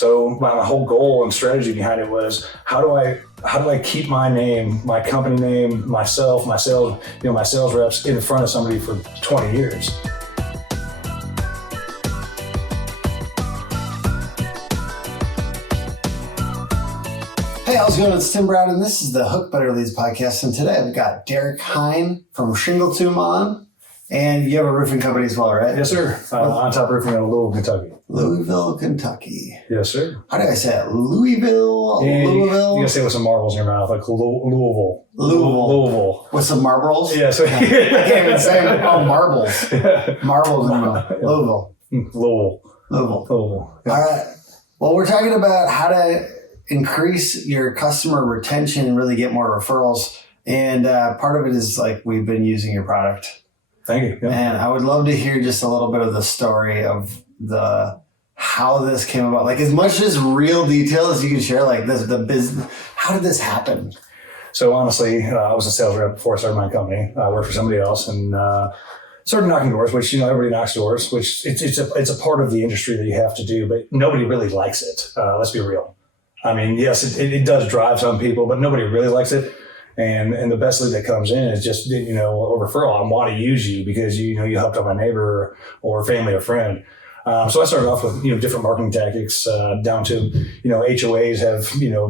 So my whole goal and strategy behind it was how do I keep my name, my company name, myself, my sales, my sales reps in front of somebody for 20 years. Hey, how's it going? It's Tim Brown, and this is the Hook Better Leads podcast. And today I've got Derick Hihn from Shingle on. And you have a roofing company as well, right? Yes, sir. On Top Roofing in Louisville, Kentucky. Louisville, Kentucky. Yes, sir. How do I say it? Louisville? Yeah, Louisville? You gotta say it with some marbles in your mouth, like Louisville. Louisville. With some marbles? Yeah. So I can't even say it. Oh, marbles. Marbles in Louisville. Louisville. Yeah. All right. Well, we're talking about how to increase your customer retention and really get more referrals. And part of it is like we've been using your product. Thank you. Yeah. And I would love to hear just a little bit of the story of how this came about. Like as much as real detail as you can share, like the business, how did this happen? So honestly, I was a sales rep before I started my company. I worked for somebody else and started knocking doors, which, everybody knocks doors, which it's a part of the industry that you have to do, but nobody really likes it. Let's be real. I mean, yes, it does drive some people, but nobody really likes it. And the best lead that comes in is just, a referral. I want to use you because, you helped out my neighbor or family or friend. So I started off with, different marketing tactics down to, HOAs have,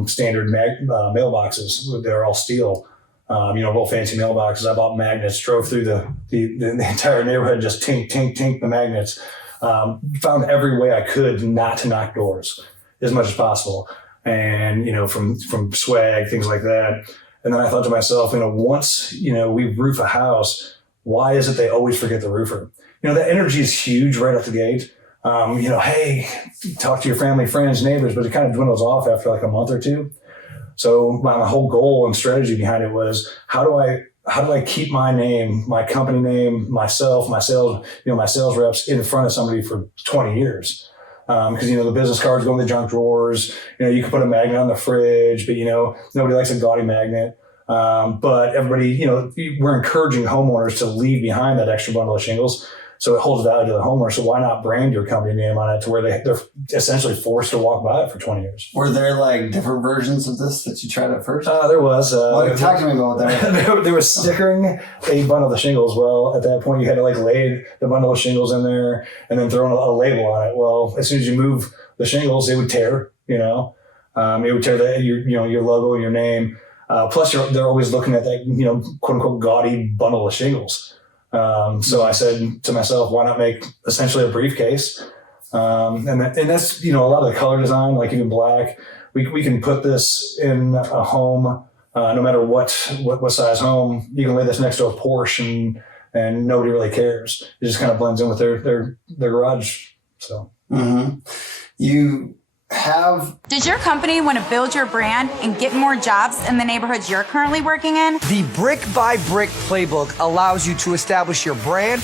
standard mailboxes. They're all steel, real fancy mailboxes. I bought magnets, drove through the entire neighborhood, just tink the magnets. Found every way I could not to knock doors as much as possible. And, from swag, things like that. And then I thought to myself, once, we roof a house, why is it they always forget the roofer? That energy is huge right out the gate. Hey, talk to your family, friends, neighbors, but it kind of dwindles off after like a month or two. So my whole goal and strategy behind it was how do I keep my name, my company name, myself, my sales, my sales reps in front of somebody for 20 years. Because, the business cards go in the junk drawers. You can put a magnet on the fridge, but, nobody likes a gaudy magnet. But everybody, we're encouraging homeowners to leave behind that extra bundle of shingles. So it holds value to the homeowner. So why not brand your company name on it to where they're essentially forced to walk by it for 20 years? Were there like different versions of this that you tried at first? There was. Talk to me about that. There was stickering a bundle of shingles. Well, at that point, you had to lay the bundle of shingles in there and then throw a label on it. Well, as soon as you move the shingles, it would tear. It would tear your logo and your name. Plus, they're always looking at that quote unquote gaudy bundle of shingles. So I said to myself, why not make essentially a briefcase? And that's, a lot of the color design, like even black, we can put this in a home, no matter what size home. You can lay this next to a Porsche and nobody really cares. It just kind of blends in with their garage. So, Does your company want to build your brand and get more jobs in the neighborhoods you're currently working in? The Brick by Brick playbook allows you to establish your brand,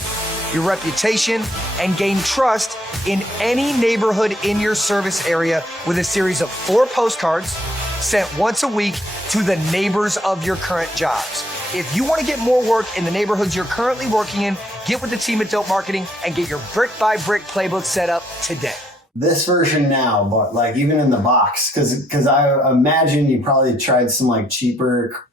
your reputation, and gain trust in any neighborhood in your service area with a series of 4 postcards sent once a week to the neighbors of your current jobs. If you want to get more work in the neighborhoods you're currently working in, get with the team at Dope Marketing and get your Brick by Brick playbook set up today. This version now, but like even in the box, because I imagine you probably tried some cheaper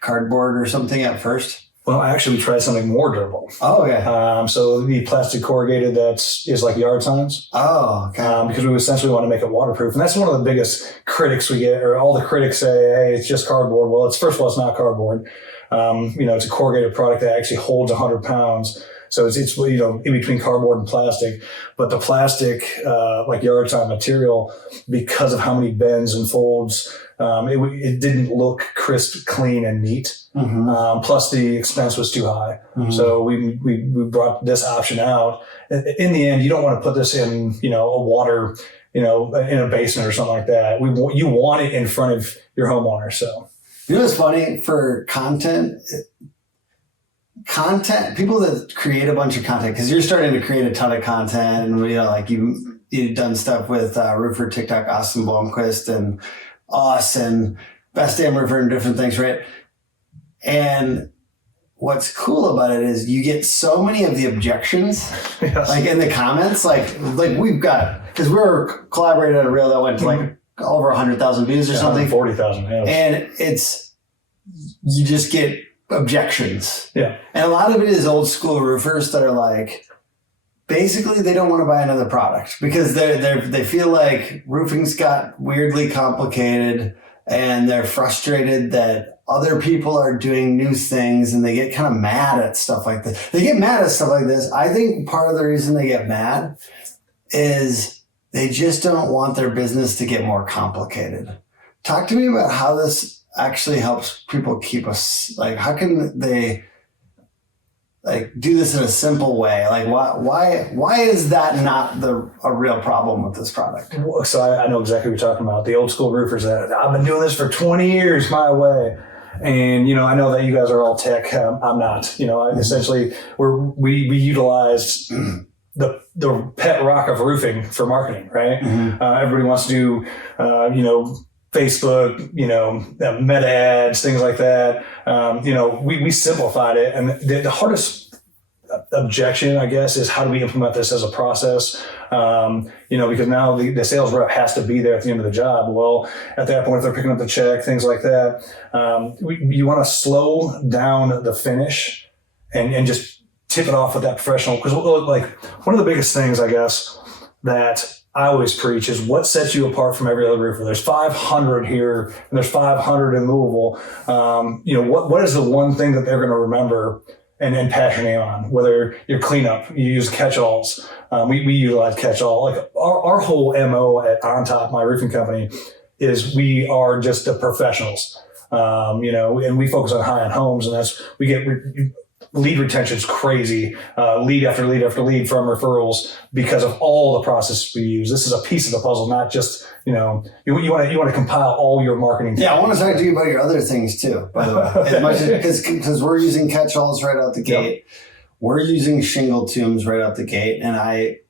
cardboard or something at first. Well, actually, we tried something more durable. Oh, okay. So the plastic corrugated is like yard signs. Oh, okay. Because we essentially want to make it waterproof, and that's one of the biggest critics we get. Or all the critics say, "Hey, it's just cardboard." Well, first of all, it's not cardboard. It's a corrugated product that actually holds 100 pounds. So it's in between cardboard and plastic, but the plastic, like yard sign material, because of how many bends and folds, it didn't look crisp, clean, and neat. Mm-hmm. Plus the expense was too high. Mm-hmm. So we brought this option out. In the end, you don't want to put this in, a water, in a basement or something like that. You want it in front of your homeowner. So, what's funny for content, people that create a bunch of content, because you're starting to create a ton of content, and you've done stuff with Roofer TikTok, Austin Blomquist, and us, and Best Damn Roofer, and different things, right? And what's cool about it is you get so many of the objections, Yes. like in the comments, like we've got, because we were collaborating on a reel that went to like over 100,000 views or something. 40,000. Yeah. And you just get objections. Yeah. And a lot of it is old school roofers that are like, basically they don't want to buy another product because they feel like roofing's got weirdly complicated and they're frustrated that other people are doing new things and they get kind of mad at stuff like this. They get mad at stuff like this. I think part of the reason they get mad is they just don't want their business to get more complicated. Talk to me about how this actually helps people keep us, like, how can they like do this in a simple way? Like why is that not a real problem with this product? So I know exactly what you're talking about. The old school roofers that I've been doing this for 20 years my way. And, I know that you guys are all tech. I'm not, essentially we utilized the pet rock of roofing for marketing, right? Mm-hmm. Everybody wants to do, Facebook, meta ads, things like that. We simplified it. And the hardest objection, I guess, is how do we implement this as a process? Because now the sales rep has to be there at the end of the job. Well, at that point, if they're picking up the check, things like that, you want to slow down the finish and just tip it off with that professional. Because like one of the biggest things, I guess, that I always preach is what sets you apart from every other roofer. There's 500 here and there's 500 in Louisville. What is the one thing that they're going to remember and pass your name on? Whether your cleanup, you use catch-alls. We utilize catch-all. Like our whole MO at On Top, my roofing company, is we are just the professionals. And we focus on high-end homes, and we get lead retention is crazy, lead after lead after lead from referrals because of all the processes we use. This is a piece of the puzzle, not just, you want to compile all your marketing. Yeah, I want to talk to you about your other things too, by the way. As much because we're using catch-alls right out the gate. Yep. We're using shingle tombs right out the gate. And I,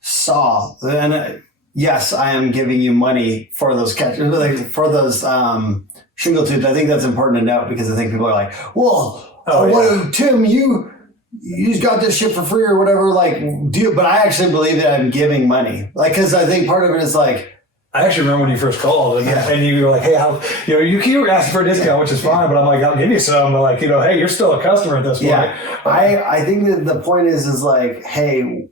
saw, and yes, I am giving you money for those for those shingle tubes. I think that's important to note because I think people are like, well, Tim, you just got this shit for free or whatever. Like, but I actually believe that I'm giving money. Like, because I think part of it is like, I actually remember when you first called and you were like, hey, you were asking for a discount, which is fine, but I'm like, I'll give you some. But like, hey, you're still a customer at this point. Yeah. I think that the point is like, hey,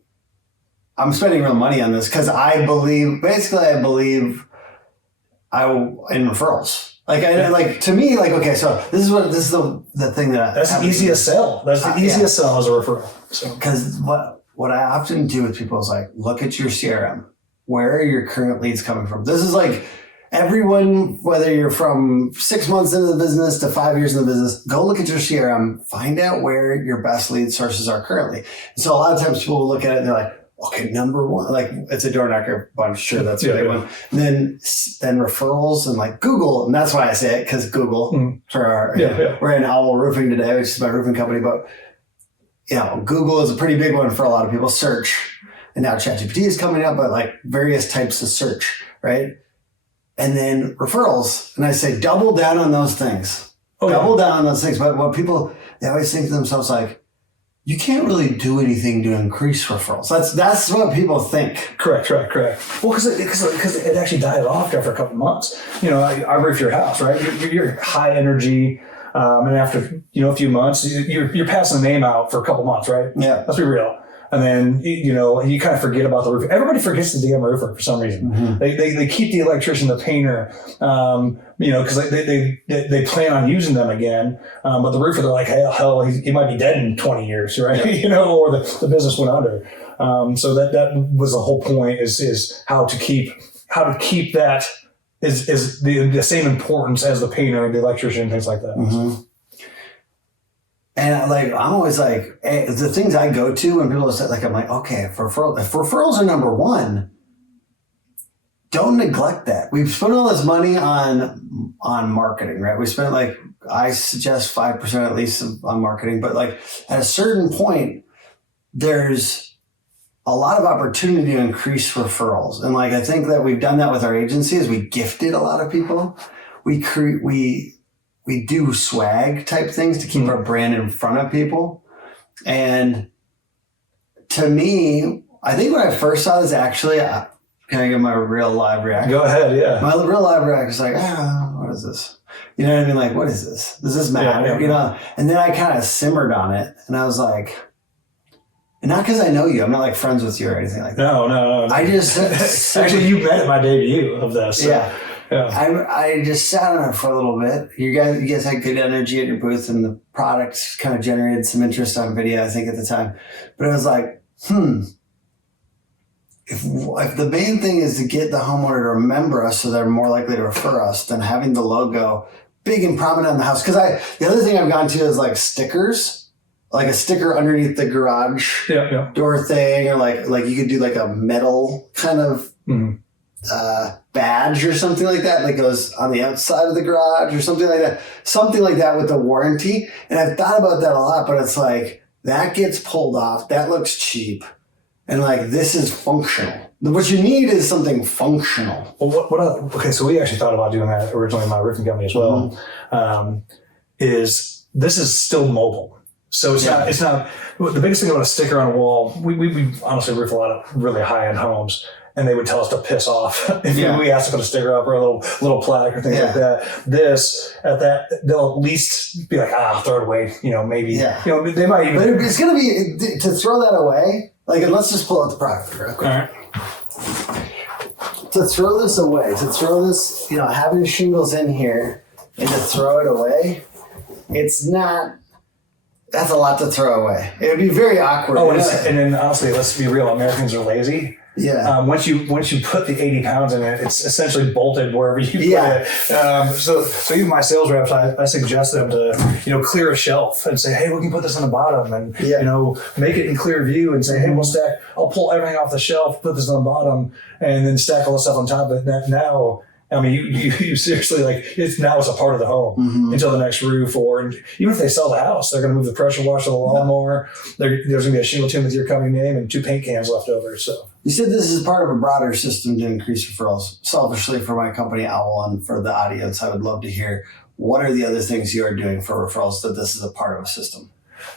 I'm spending real money on this because I believe in referrals. To me, okay, so this is the thing that's the easiest sell. That's the easiest sell as a referral. So, because what I often do with people is like, look at your CRM. Where are your current leads coming from? This is like everyone, whether you're from 6 months into the business to 5 years in the business, go look at your CRM, find out where your best lead sources are currently. And so a lot of times people will look at it and they're like, okay, number one, like it's a door knocker bunch. Sure, that's a big one. And then referrals and like Google, and that's why I say it because Google for our, we're in Owl Roofing today, which is my roofing company, but Google is a pretty big one for a lot of people. Search, and now ChatGPT is coming up, but like various types of search, right? And then referrals, and I say double down on those things. Double down on those things. But what people, they always think to themselves like, you can't really do anything to increase referrals. That's what people think. Correct. Well, because it actually died off after a couple months. I roof your house, right? You're high energy, and after a few months, you're passing the name out for a couple months, right? Yeah, let's be real. And then you kind of forget about the roofer. Everybody forgets the damn roofer for some reason. Mm-hmm. They keep the electrician, the painter, because they plan on using them again. But the roofer, they're like, hell, he might be dead in 20 years, right? Yeah. Or the business went under. So that was the whole point is how to keep that is the same importance as the painter and the electrician and things like that. Mm-hmm. And I'm always like, the things I go to when people say, I'm like, okay, if referrals are number one, don't neglect that. We've spent all this money on marketing, right? We spent I suggest 5% at least on marketing, but at a certain point, there's a lot of opportunity to increase referrals. And I think that we've done that with our agency is we gifted a lot of people. We we do swag type things to keep our brand in front of people. And to me, I think when I first saw this, actually, can I give my real live reaction? Go ahead, yeah. My real live reaction is like, what is this? You know what I mean? Like, what is this? Does this matter? Yeah. You know? And then I kind of simmered on it, and I was like, and not because I know you, I'm not like friends with you or anything like that. No. I just actually, you met at my debut of this. So, yeah. Yeah. I just sat on it for a little bit. You guys had good energy at your booth, and the product kind of generated some interest on video, I think, at the time. But I was like, if the main thing is to get the homeowner to remember us so they're more likely to refer us, than having the logo big and prominent on the house. Because the other thing I've gone to is like stickers, like a sticker underneath the garage door thing, or like you could do like a metal kind of badge or something like that goes on the outside of the garage or something like that with the warranty. And I've thought about that a lot, but it's like that gets pulled off, that looks cheap, and like this is functional. What you need is something functional. Well, okay, so we actually thought about doing that originally in my roofing company as well. Is this is still mobile. So it's not the biggest thing about a sticker on a wall. We honestly roof a lot of really high end homes, and they would tell us to piss off if we asked to put a sticker up or a little plaque or things like that. They'll at least be like, throw it away. You know, maybe. Yeah. You know, they might even. But it's going to be to throw that away. Like, and let's just pull out the product real quick. All right. To throw this away, having shingles in here and to throw it away, it's not. That's a lot to throw away. It would be very awkward. Oh, and then honestly, let's be real. Americans are lazy. Yeah. Once you put the 80 pounds in it, it's essentially bolted wherever you put it. So even my sales reps, I suggest them to clear a shelf and say, hey, we can put this on the bottom, and make it in clear view and say, hey, we'll stack. I'll pull everything off the shelf, put this on the bottom, and then stack all the stuff on top of it. Now, I mean, you seriously it's a part of the home until the next roof, or even if they sell the house, they're going to move the pressure washer, the lawnmower. There's going to be a shingle tin with your company name and 2 paint cans left over. So you said this is part of a broader system to increase referrals. Selfishly, for my company Owl, and for the audience, I would love to hear what are the other things you are doing for referrals that this is a part of a system.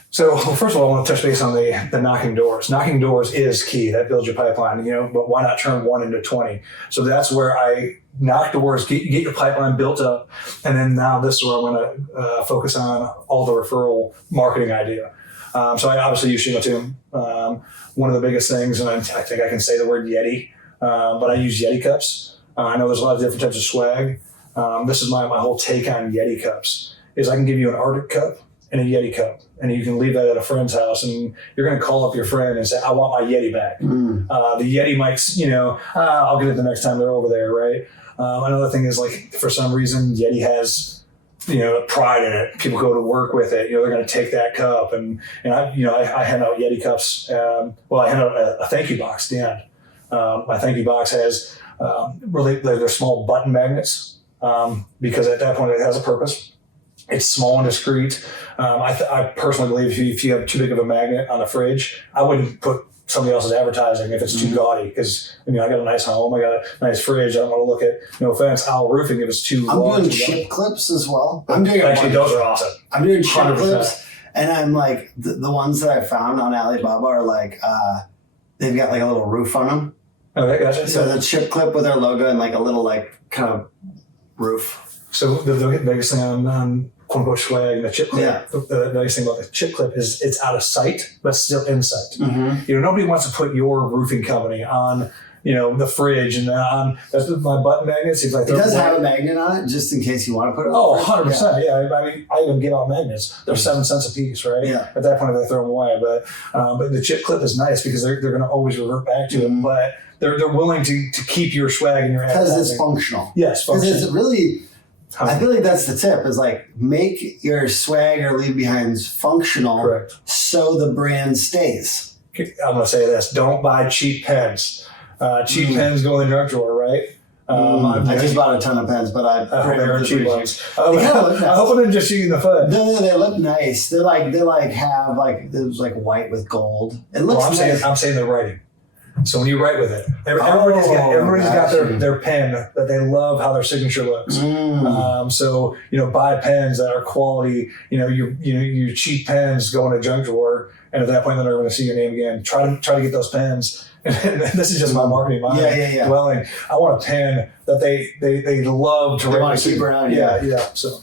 So, first of all, I want to touch base on the knocking doors. Knocking doors is key. That builds your pipeline, but why not turn 1 into 20? So that's where I knock doors, get your pipeline built up. And then now this is where I'm going to focus on all the referral marketing idea. So I obviously use Shingle Tune. One of the biggest things, and I think I can say the word Yeti, but I use Yeti cups. I know there's a lot of different types of swag. This is my whole take on Yeti cups, is I can give you an Arctic cup and a Yeti cup, and you can leave that at a friend's house, and you're going to call up your friend and say, I want my Yeti back. The Yeti might, I'll get it the next time they're over there, right? Another thing is, like, for some reason, Yeti has, pride in it. People go to work with it. They're going to take that cup, and I hand out Yeti cups. I hand out a thank you box at the end. My thank you box has they're small button magnets, because at that point it has a purpose. It's small and discreet. I personally believe if you have too big of a magnet on a fridge, I wouldn't put somebody else's advertising if it's too gaudy, because I got a nice home, I got a nice fridge. I don't want to look at, no offense, Owl Roofing if it's too large. I'm doing chip clips as well. Actually, those are awesome. I'm doing chip 100%. clips, and I'm like the ones that I found on Alibaba are like they've got like a little roof on them. Okay, gotcha. So the chip clip with their logo and like a little like kind of roof. So the biggest thing on quote unquote swag and the chip clip, the nice thing about the chip clip is it's out of sight, but still in sight. Nobody wants to put your roofing company on, the fridge and on, that's my button magnets. It does have a magnet on it, just in case you want to put it on. 100%. Yeah. I mean, I even give out magnets. They're 7 cents a piece, right? Yeah. At that point, they throw them away. But the chip clip is nice because they're going to always revert back to it. But they're willing to keep your swag and your advertising. Because it's functional. Yes, functional. Because it's really... I feel like that's the tip, is like make your swag or leave behinds functional. Correct. So the brand stays. I'm going to say this. Don't buy cheap pens. Cheap pens go in the junk drawer, right? I just bought a ton of pens, but I hope cheap ones. I hope I didn't just shoot you in the foot. No, they look nice. They have it was like white with gold. It looks nice. I'm saying the writing. So when you write with it, everybody's got their pen that they love how their signature looks. So buy pens that are quality. Your cheap pens go in a junk drawer, and at that point they're never going to see your name again. Try to get those pens. And this is just my marketing mind dwelling. I want a pen that they love to want to keep around. Yeah. So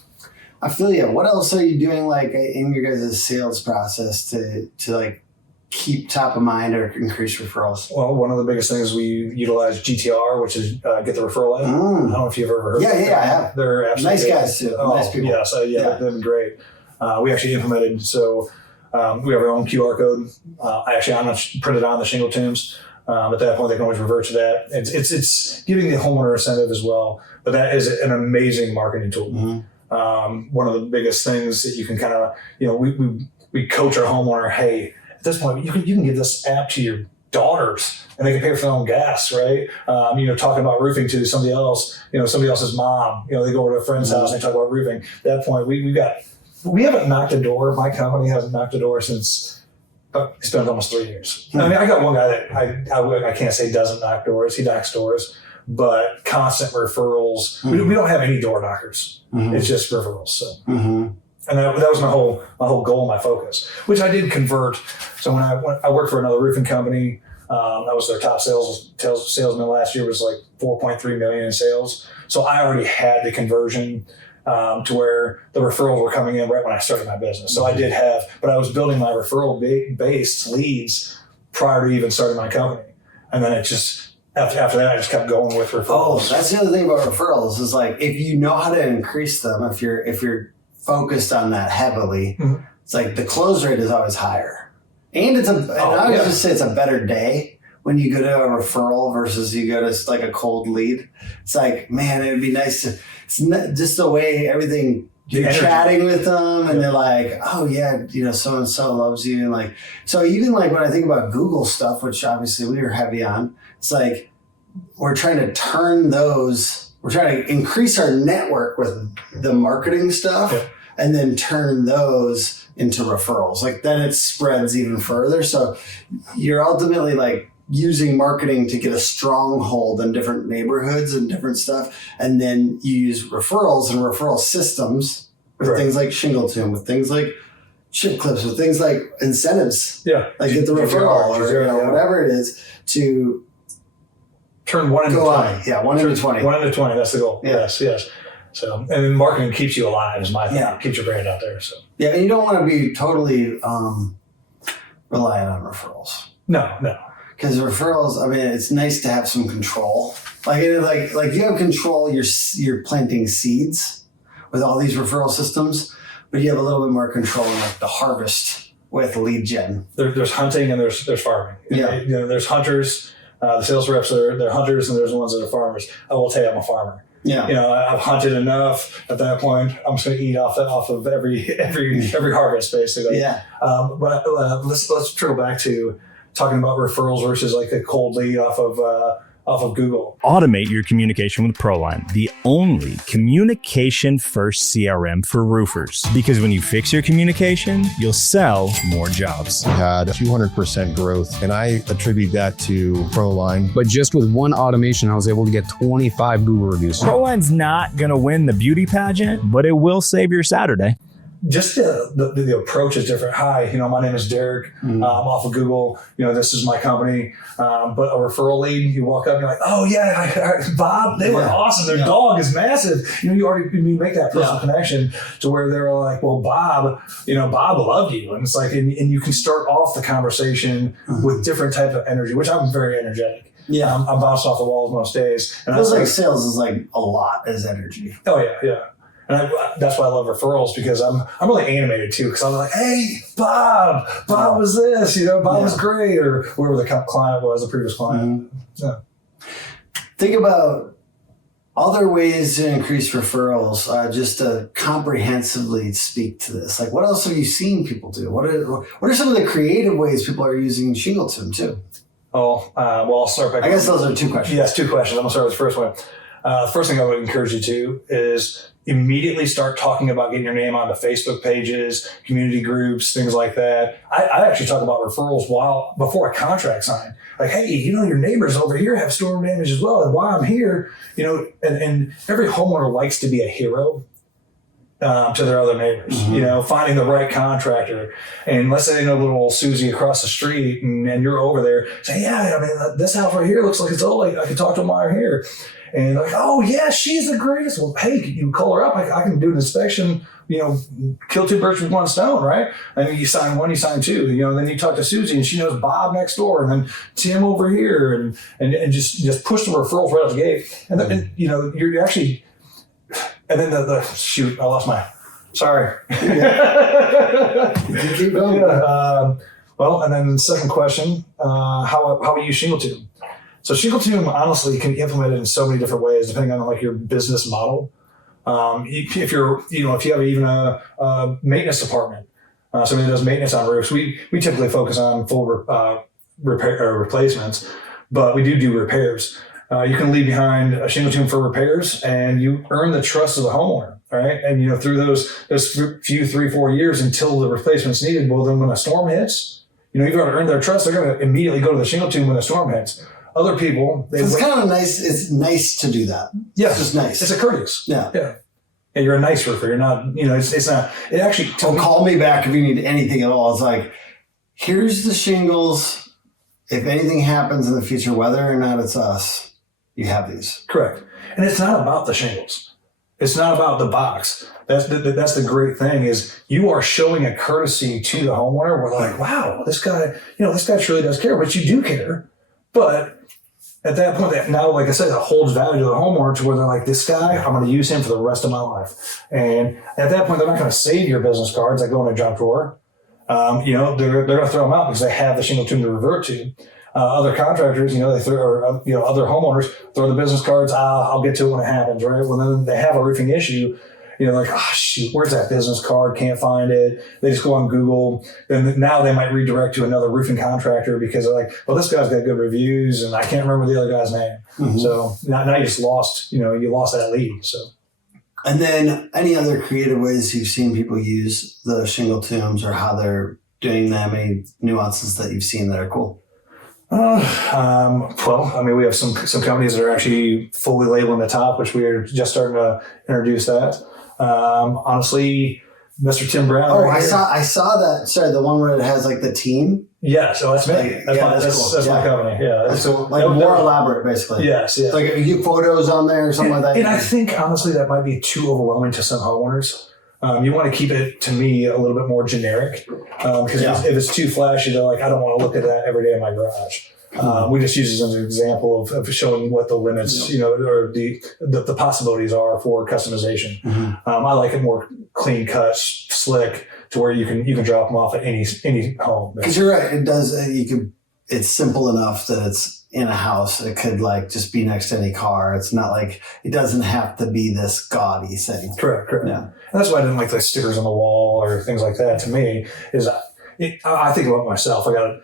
I feel you. What else are you doing like in your guys' sales process to like keep top of mind or increase referrals? Well, one of the biggest things we utilize GTR, which is get the referral in. I don't know if you've ever heard of them. Yeah, I have. They're absolutely nice guys too. Nice people. They've been great. We actually implemented, so we have our own QR code. I'm not printed on the Shingle tombs. At that point, they can always revert to that. It's giving the homeowner incentive as well, but that is an amazing marketing tool. One of the biggest things that you can kind of, we coach our homeowner, hey, at this point, you can give this app to your daughters and they can pay for their own gas, right? Talking about roofing to somebody else, somebody else's mom, they go over to a friend's house and they talk about roofing. At that point, we haven't knocked a door. My company hasn't knocked a door since it's been almost 3 years. I mean, I got one guy that I can't say doesn't knock doors. He knocks doors, but constant referrals. We don't have any door knockers. It's just referrals. So. And that was my whole goal, my focus, which I did convert. So when I worked for another roofing company, I was their top salesman last year, was like 4.3 million in sales. So I already had the conversion to where the referrals were coming in right when I started my business. So I did but I was building my referral based leads prior to even starting my company. And then it just, after that, I just kept going with referrals. Oh, that's the other thing about referrals is like, if you know how to increase them, if you're focused on that heavily, it's like the close rate is always higher. And I would just say it's a better day when you go to a referral versus you go to like a cold lead. It's like, man, it would be nice to, it's just the way everything, you're chatting with them and they're like, oh yeah, so-and-so loves you. And like, so even like when I think about Google stuff, which obviously we were heavy on, it's like, we're trying to increase our network with the marketing stuff and then turn those into referrals. Like then it spreads even further. So you're ultimately like using marketing to get a stronghold in different neighborhoods and different stuff. And then you use referrals and referral systems with things like Shingle Tomb, with things like chip clips, with things like incentives. Yeah. Like get the referral or whatever it is to turn 1 into 20. Yeah, 1 into 20. 1 into 20, that's the goal. Yeah. Yes. So, and then marketing keeps you alive is my thing. Yeah. Keeps your brand out there. So. Yeah, and you don't want to be totally reliant on referrals. No. Because referrals, I mean, it's nice to have some control. Like you have control, you're planting seeds with all these referral systems, but you have a little bit more control in like the harvest with lead gen. There's hunting and there's farming. Yeah. There's hunters. The sales reps they're hunters, and there's the ones that are farmers. I will tell you, I'm a farmer. Yeah. I've hunted enough. At that point, I'm just going to eat off of every harvest, basically. Yeah. But let's trickle back to talking about referrals versus like a cold lead off of Google. Automate your communication with ProLine, the only communication-first CRM for roofers. Because when you fix your communication, you'll sell more jobs. We had 200% growth, and I attribute that to ProLine. But just with one automation, I was able to get 25 Google reviews. ProLine's not going to win the beauty pageant, but it will save your Saturday. Just the approach is different. Hi, my name is Derick. I'm off of Google. This is my company. But a referral lead, you walk up and you're like, oh yeah, Bob, they were awesome. Their dog is massive. You make that personal connection to where they're like, well, Bob loved you. And it's like, and you can start off the conversation with different type of energy, which I'm very energetic. Yeah. I'm bounced off the walls most days. And feels like sales is like a lot as energy. Oh yeah. And that's why I love referrals, because I'm really animated too, because I'm like, hey, Bob was this, Bob was great, or whoever the client was, the previous client. Yeah. Think about other ways to increase referrals, just to comprehensively speak to this. Like, what else have you seen people do? What are some of the creative ways people are using Shingle Tomb too? Well, I'll start by... I guess those are two questions. Yes, two questions. I'm going to start with the first one. The first thing I would encourage you to is immediately start talking about getting your name onto Facebook pages, community groups, things like that. I actually talk about referrals before a contract sign. Like, hey, your neighbors over here have storm damage as well. And while I'm here, and every homeowner likes to be a hero to their other neighbors, finding the right contractor. And let's say they know little Susie across the street and you're over there saying, this house right here looks like it's old. I can talk to them while I'm here. And like, oh yeah, she's the greatest. Well, hey, you call her up. I can do an inspection, kill two birds with one stone, right? And you sign one, you sign two, then you talk to Susie and she knows Bob next door and then Tim over here and just push the referrals right out the gate. And then, you're actually, and then shoot, I lost my, sorry. You keep going. Well, and then the second question, how we use Shingle Tube. So Shingle Tube honestly can be implemented in so many different ways, depending on like your business model. If you have even a maintenance department, somebody that does maintenance on roofs, we typically focus on full repair or replacements, but we do repairs. You can leave behind a Shingle Tube for repairs, and you earn the trust of the homeowner, right? And through those few 3-4 years until the replacement's needed. Well, then when a storm hits, you've got to earn their trust. They're going to immediately go to the Shingle Tube when the storm hits. Other people, it's kind of nice. It's nice to do that. Yeah, it's just nice. It's a courteous. Yeah. And you're a nice roofer. You're not. It's not. It actually. Call me back if you need anything at all. It's like, here's the shingles. If anything happens in the future, whether or not it's us, you have these. Correct. And it's not about the shingles. It's not about the box. That's the great thing is you are showing a courtesy to the homeowner. We're like, wow, this guy truly does care, but you do care. But at that point, now, like I said, it holds value to the homeowner to where they're like, this guy, I'm going to use him for the rest of my life. And at that point, they're not going to save your business cards that go in a junk drawer. They're going to throw them out because they have the Shingle Tube to revert to. Other contractors, they throw, or other homeowners throw the business cards. I'll get to it when it happens, right? Well, then they have a roofing issue. Like, oh shoot, where's that business card? Can't find it. They just go on Google. Then now they might redirect to another roofing contractor because they're like, well, this guy's got good reviews and I can't remember the other guy's name. Mm-hmm. So now you just lost, you lost that lead. So. And then any other creative ways you've seen people use the Shingle Tubes or how they're doing them, any nuances that you've seen that are cool? We have some companies that are actually fully labeling the top, which we are just starting to introduce that. Honestly, Mr. Tim Brown. Oh, I saw that. Sorry, the one where it has like the team. Yeah, so that's me. That's cool. That's my company. Yeah, that's cool. More elaborate, basically. Yes, yeah. Like you photos on there or something like that. And I think honestly that might be too overwhelming to some homeowners. You want to keep it, to me, a little bit more generic because if it's too flashy, they're like, I don't want to look at that every day in my garage. We just use this as an example of showing what the limits, or the possibilities are for customization. Mm-hmm. I like it more clean cut, slick, to where you can drop them off at any home. Because you're right, it does. It's simple enough that it's in a house. It could just be next to any car. It's not like it doesn't have to be this gaudy thing. Correct. Yeah, and that's why I didn't like the stickers on the wall or things like that. To me, I think about myself. I got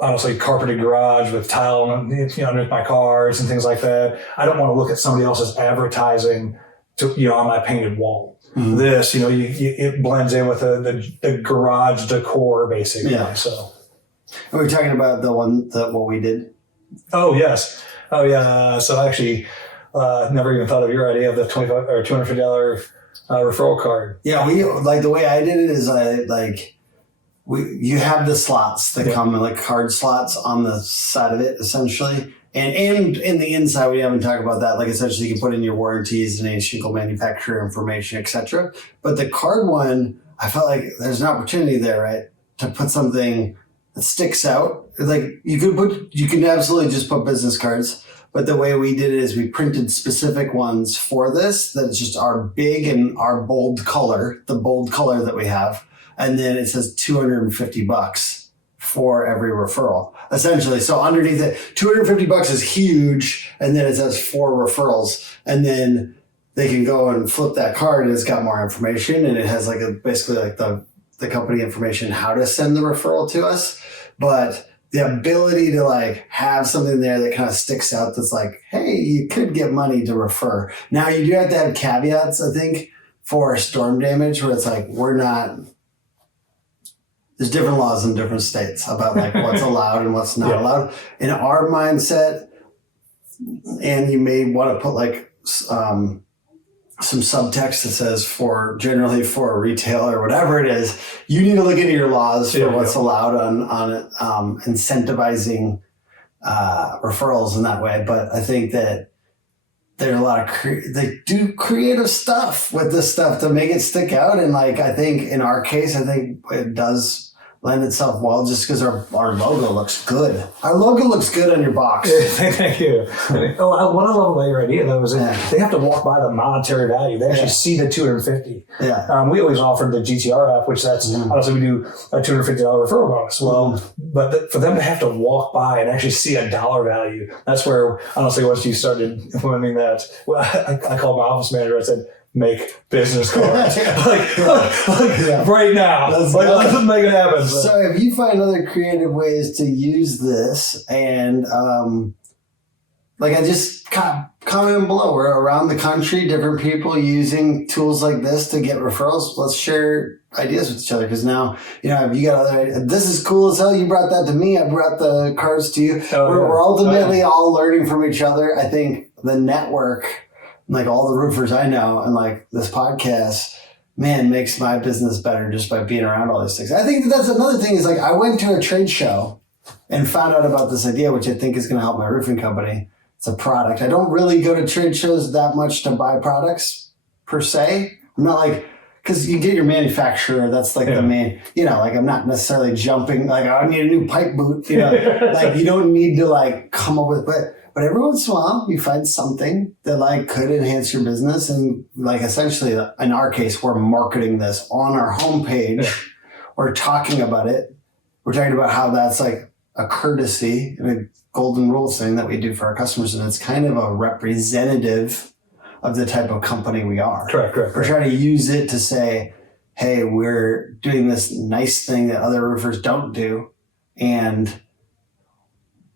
honestly carpeted garage with tile underneath my cars and things like that. I don't want to look at somebody else's advertising on my painted wall. Mm-hmm. This, it blends in with the garage decor basically. Yeah. So, are we talking about what we did? Oh yes. Oh yeah. So I actually never even thought of your idea of the $25 or $250 referral card. Yeah, we the way I did it is you have the slots that come in card slots on the side of it essentially. And in the inside, we haven't talked about that. Essentially, you can put in your warranties and any shingle manufacturer information, etc. But the card one, I felt like there's an opportunity there, right, to put something that sticks out. You can absolutely just put business cards. But the way we did it is we printed specific ones for this that is just our big and our bold color, the bold color that we have, and then it says $250 for every referral, essentially. So underneath it, $250 is huge, and then it says 4 referrals, and then they can go and flip that card, and it's got more information, and it has basically the company information how to send the referral to us. But the ability to like have something there that kind of sticks out that's like, hey, you could get money to refer. Now you do have to have caveats, I think, for storm damage where it's like there's different laws in different states about like what's allowed and what's not allowed. In our mindset, and you may want to put like some subtext that says generally for a retailer or whatever it is, you need to look into your laws for what's allowed on incentivizing referrals in that way. But I think that there are a lot of they do creative stuff with this stuff to make it stick out. And like, I think in our case, I think it does lend itself well just because our logo looks good. Our logo looks good on your box. Thank you. What I love about your idea though is that they have to walk by the monetary value. They actually see the 250. Yeah. We always offered the GTR app, which that's honestly we do a $250 referral bonus. Well, but for them to have to walk by and actually see a dollar value, that's where honestly once you started implementing that, well, I called my office manager. I said, make business cards right now. Let's make it happen. So if you find other creative ways to use this and like I just comment below, we're around the country, different people using tools like this to get referrals. Let's share ideas with each other because now, if you got other ideas, this is cool as hell. You brought that to me. I brought the cards to you. We're ultimately all learning from each other. I think the network, like all the roofers I know and like this podcast, man, makes my business better just by being around all these things. I think that's another thing is like I went to a trade show and found out about this idea, which I think is going to help my roofing company. It's a product. I don't really go to trade shows that much to buy products per se. I'm not like, because you get your manufacturer, that's like the main, like I'm not necessarily jumping, like I need a new pipe boot, like you don't need to like come up with, but every once in a while, you find something that like could enhance your business. And like essentially, in our case, we're marketing this on our homepage. We're talking about it. We're talking about how that's like a courtesy and a golden rule thing that we do for our customers. And it's kind of a representative of the type of company we are. Correct. We're trying to use it to say, hey, we're doing this nice thing that other roofers don't do. And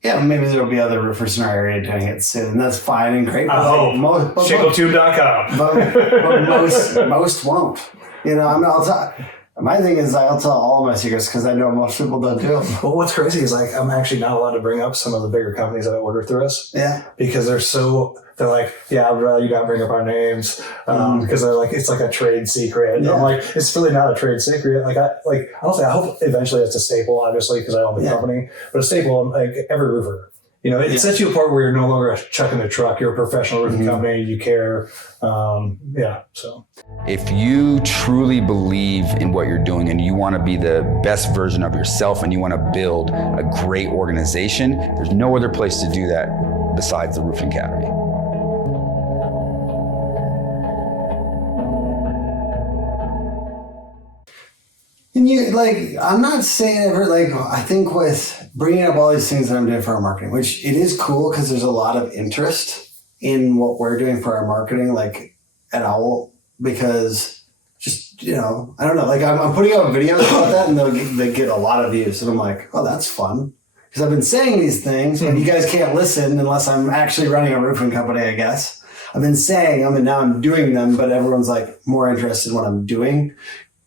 maybe there'll be other roofers in our area doing it soon, and that's fine and great. ShingleTube.com. But most won't. My thing is I'll tell all my secrets because I know most people don't do them. Well, what's crazy is like I'm actually not allowed to bring up some of the bigger companies that I order through us. Yeah. Because they're like, I'd rather you not bring up our names because they're like, it's like a trade secret. And I'm like, it's really not a trade secret. Honestly, I hope eventually it's a staple, obviously, because I own the company, but a staple like every roofer. It sets you apart where you're no longer a chuck in the truck. You're a professional roofing company. You care. So. If you truly believe in what you're doing and you want to be the best version of yourself and you want to build a great organization, there's no other place to do that besides the Roofing Academy. And I'm not saying ever, I think with bringing up all these things that I'm doing for our marketing, which it is cool because there's a lot of interest in what we're doing for our marketing, like at Owl, because just, I don't know, I'm putting out videos about that and they get a lot of views. And I'm like, oh, that's fun. Because I've been saying these things and you guys can't listen unless I'm actually running a roofing company, I guess. I've been saying them and now I'm doing them, but everyone's more interested in what I'm doing.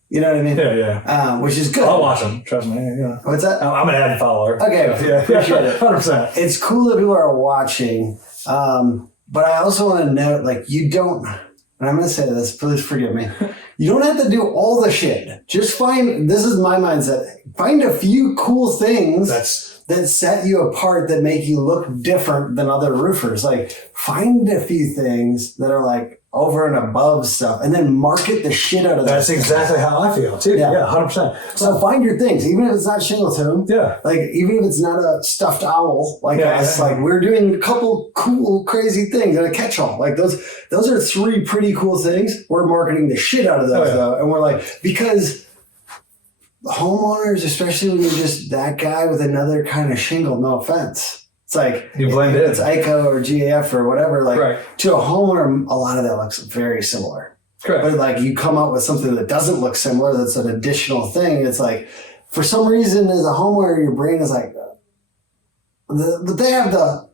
You know what I mean? Yeah. Which is good. I'll watch them. Trust me. Yeah. What's that? I'm an avid follower. Okay. Appreciate it. 100%. It's cool that people are watching. But I also want to note, you don't, and I'm going to say this, please forgive me. You don't have to do all the shit. Just this is my mindset. Find a few cool things that set you apart, that make you look different than other roofers. Find a few things that are over and above stuff, and then market the shit out of that. That's exactly how I feel too. Yeah, 100%. So find your things, even if it's not Shingle Tomb. Yeah. Even if it's not a stuffed owl us. We're doing a couple cool, crazy things and a catch-all. Those are three pretty cool things. We're marketing the shit out of those though, and we're because homeowners, especially when you're just that guy with another kind of shingle. No offense. It's you blend in. It's ICO or GAF or whatever. To a homeowner, a lot of that looks very similar. Correct. But you come up with something that doesn't look similar, that's an additional thing. It's for some reason as a homeowner, your brain is but they have the,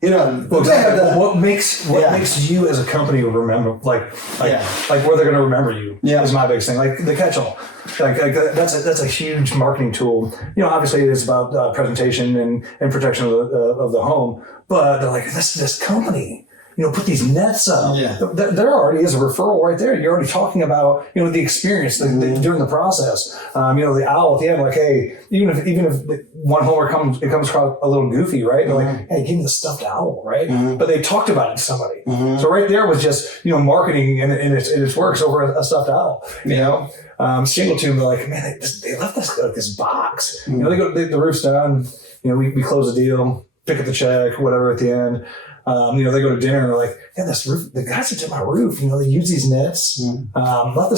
you know, Well, they have exactly. the, What makes you as a company remember, like where they're going to remember you is my biggest thing. Like the catch-all, like that's a huge marketing tool. You know, obviously it is about presentation and protection of the home, but they're like, this company, you know, put these nets up. Yeah. There already is a referral right there. You're already talking about, you know, the experience during the process. You know, the owl at the end, like, hey, even if one homer comes across a little goofy, right? They're like, hey, give me the stuffed owl, right? But they talked about it to somebody. So right there was just, you know, marketing and its works over a stuffed owl. You know, Shingle they're like, man, they left this box. You know, they go the roof's done. You know, we close the deal, pick up the check, whatever at the end. You know, they go to dinner and they're like, yeah, this roof, the guys that did my roof, you know, they use these nets, left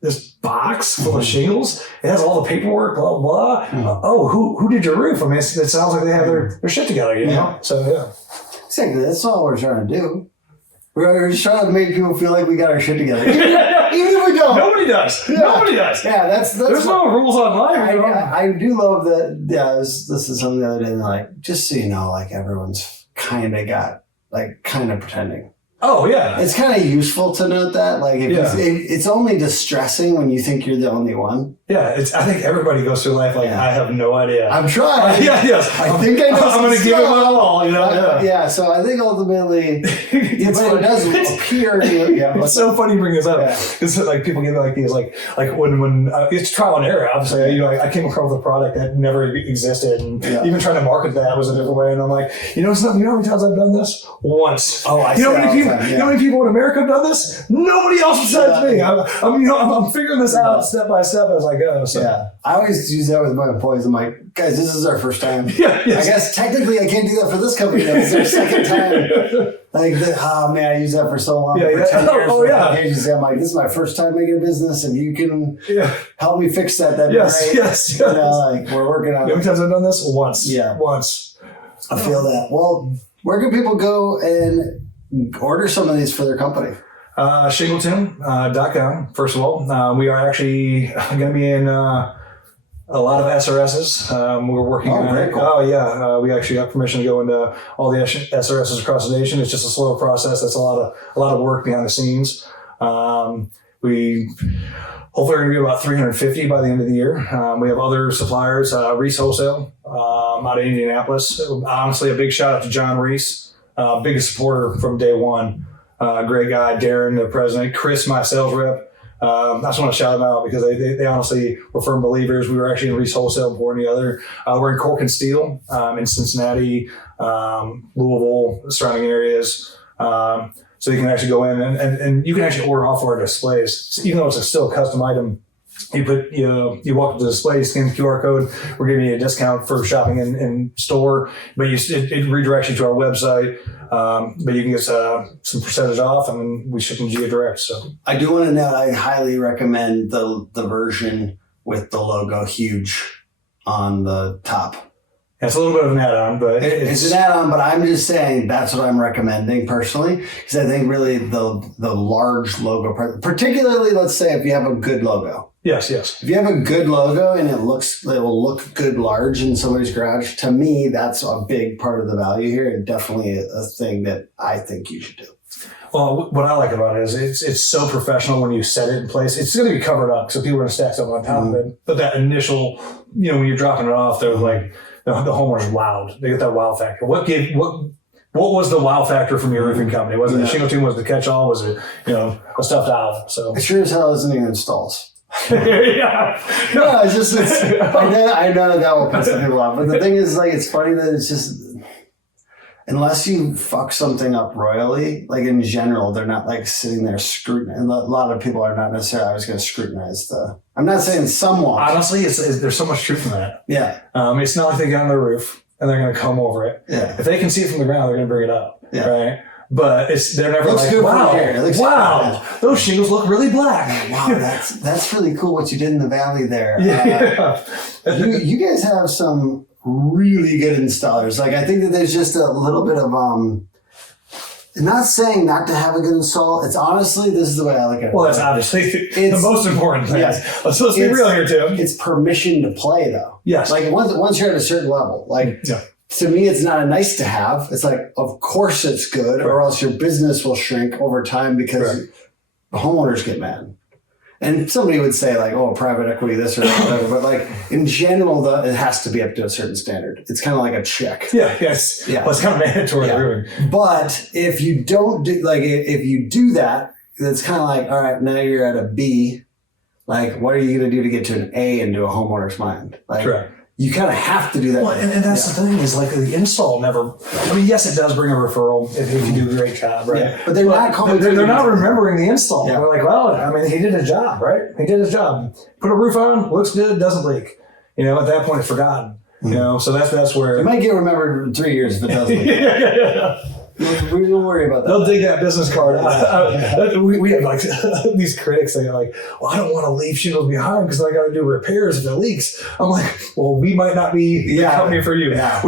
this box full of shingles. It has all the paperwork, blah, blah. Oh, who did your roof? I mean, it sounds like they have their shit together, you know? So, yeah. Exactly. That's all we're trying to do. We're just trying to make people feel like we got our shit together. Even if we don't. Nobody does. Yeah. Nobody does. Yeah, that's There's no rules online. I do love that. Yeah, this is something the other day. Like, just so you know, like everyone's kind of pretending. Oh, yeah. It's kind of useful to note that. Like, it's only distressing when you think you're the only one. Yeah, I think everybody goes through life like, I have no idea. I'm trying. I think I know. I'm going to give it my all, you know? So I think ultimately, it does appear. It's so funny you bring this up. It's like people give like these, like when it's trial and error. Obviously, you know, I came across with a product that never existed, and even trying to market that was a different way. And I'm like, you know something? You know how many times I've done this? Once. Oh, I you know see how many people? You know how many people in America have done this? Nobody else besides me. I'm figuring this out step by step as I go. So. Yeah, I always use that with my employees. I'm like, guys, this is our first time. I guess technically I can't do that for this company. It's our second time. Like, I use that for so long. For 10 years. I'm like, this is my first time making a business, and you can help me fix that. That'd be great. Yes. You know, like, we're working on it. How many times I've done this? Once. Yeah. Once. I feel that. Well, where can people go and order some of these for their company? Shingleton.com. First of all, we are actually going to be in a lot of SRSs. We're working on it. Cool. We actually got permission to go into all the SRSs across the nation. It's just a slow process. That's a lot of work behind the scenes. We hopefully are going to be about 350 by the end of the year. We have other suppliers, Reese Wholesale out of Indianapolis. Honestly, a big shout out to John Reese, biggest supporter from day one. Great guy, Darren, the president, Chris, my sales rep. I just want to shout them out because they honestly were firm believers. We were actually in Reese Wholesale before any other. We're in Cork and Steel in Cincinnati, Louisville, surrounding areas. So you can actually go in and you can actually order off our displays. Even though it's still a custom item, you walk to the display, you scan the QR code, we're giving you a discount for shopping in store, but it redirects you to our website. But you can get some percentage off, and we ship them to you direct. So I do want to note, I highly recommend the version with the logo huge on the top. It's a little bit of an add-on, but it's an add-on. But I'm just saying that's what I'm recommending personally, because I think really the large logo, particularly let's say if you have a good logo. Yes. If you have a good logo and it will look good large in somebody's garage, to me, that's a big part of the value here, and definitely a thing that I think you should do. Well, what I like about it is it's so professional when you set it in place. It's going to be covered up, so people are going to stack stuff on top of it. But that initial, when you're dropping it off, they're like, the homeowner's wowed. They get that wow factor. What was the wow factor from your roofing company? Was it the Shingle team? Was it the catch-all? Was it, a stuffed owl? So it sure as hell isn't even installs. No, I know that will piss people off. But the thing is, like, it's funny that it's just, unless you fuck something up royally, like in general, they're not like sitting there scrutinizing. A lot of people are not necessarily always going to scrutinize I'm not saying some won't. Honestly, there's so much truth in that. Yeah. It's not like they get on their roof and they're going to comb over it. Yeah. If they can see it from the ground, they're going to bring it up. Yeah. Right. But they're never looks like, wow, those shingles look really black. Wow, that's really cool what you did in the valley there. You guys have some really good installers. Like, I think that there's just a little bit of not saying not to have a good install. It's honestly, this is the way I look at it. Well, that's obviously the most important thing. Yes. Let's be real here, too. It's permission to play, though. Yes. Like, once you're at a certain level, like to me, it's not a nice to have. It's like, of course it's good, or else your business will shrink over time because the homeowners get mad. And somebody would say like, oh, private equity, this or whatever. But like in general, it has to be up to a certain standard. It's kind of like a check. Yeah. Yes. Yeah. Well, it's kind of mandatory. Yeah. But if you don't do, like, if you do that, it's kind of like, all right, now you're at a B. Like, what are you going to do to get to an A into a homeowner's mind? Like, correct. You kind of have to do that. Well, and that's the thing is like the install never. I mean, yes, it does bring a referral if you do a great job, right? Yeah, but they're not remembering the install. Yeah. They're like, well, I mean, he did his job, right? He did his job. Put a roof on, looks good, doesn't leak. You know, at that point, it's forgotten. You know, so that's where it might get remembered in 3 years if it doesn't leak. Yeah. We don't worry about that. They'll dig that business card out. We have like these critics that are like, well, I don't want to leave shingles behind because I got to do repairs if it leaks. I'm like, well, we might not be the company for you. Yeah.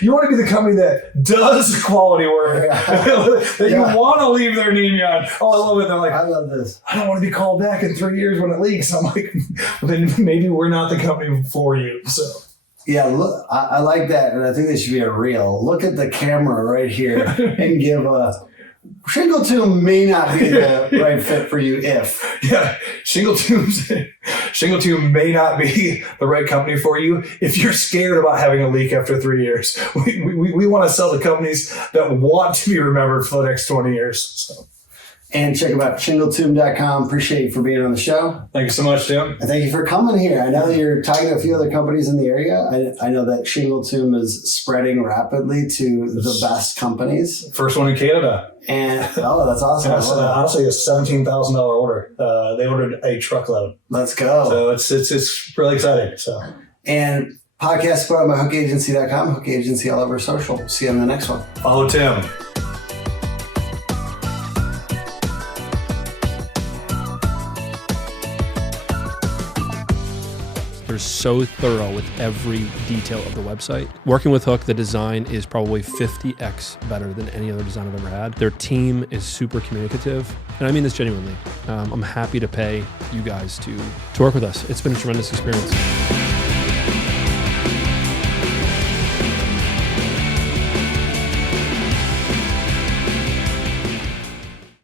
You want to be the company that does quality work, that you want to leave their name on. Oh, I love it. They're like, I love this. I don't want to be called back in 3 years when it leaks. I'm like, then maybe we're not the company for you. So. Yeah, look, I like that, and I think this should be a reel. Look at the camera right here and give a Shingle Tomb may not be the right fit for you if. Yeah, Shingle Tomb may not be the right company for you if you're scared about having a leak after 3 years. We want to sell to companies that want to be remembered for the next 20 years. So. And check them out, shingletomb.com. Appreciate you for being on the show. Thank you so much, Tim. And thank you for coming here. I know that you're talking to a few other companies in the area. I know that Shingle Tomb is spreading rapidly to the best companies. First one in Canada. And that's awesome. Honestly, a $17,000 order. They ordered a truckload. Let's go. So it's really exciting. So. And podcast put on my hookagency.com, Hook Agency all over social. See you on the next one. Follow Tim. They're so thorough with every detail of the website. Working with Hook, the design is probably 50x better than any other design I've ever had. Their team is super communicative, and I mean this genuinely. I'm happy to pay you guys to work with us. It's been a tremendous experience.